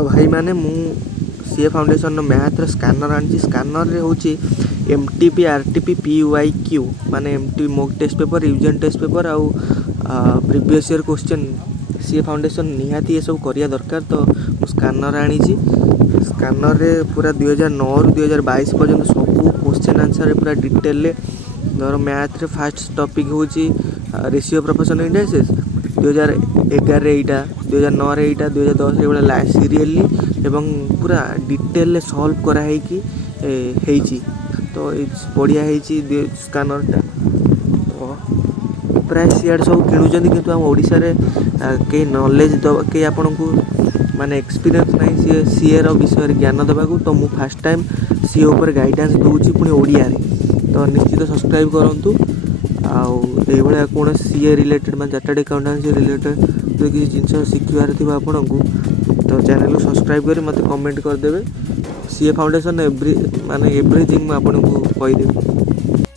तो भाई मैंने सीए फाउंडेशन मैथ स्कानर आनी स्कानर हूँ एमटीपी आरटीपी पीवाईक्यू माने MT mock test paper revision test paper आउ previous year question CA foundation निहाती ये सब करिया दरकार। तो स्कानर आनी स्कानर रे पूरा 2009 रु 2022 पर्यंत सब क्वेश्चन आंसर पूरा डिटेल धर मैथ रे फास्ट टॉपिक हूँ रेशियो प्रोपोर्शन इंडाइसेस 2011 एटा 2009 रे एटा 2010 रे बड़ा सीरियली एवं पूरा डिटेल सॉल्व करा है कि तो बढ़िया है स्कानरटा। तो प्राय सियाड़ सब किणुचंदी किंतु हम ओडिशा रे के नॉलेज के आपन को माने एक्सपीरियंस नहीं सीए रो विषय ज्ञान देबा को। तो मु फर्स्ट टाइम सीए ऊपर गाइडेंस दूची पुनी ओडिया रे। तो निश्चित सब्सक्राइब करंतु आउ ए भलिया कोन सीए रिलेटेड मान चार्टर्ड अकाउंटेंसी रिलेटेड जो किसी जिनस शिखिबार थिबा आपन को तो चैनल को सब्सक्राइब करी मते कमेंट कर देबे। सीए फाउंडेशन एवरीथिंग मैं आपन को कहि देबे।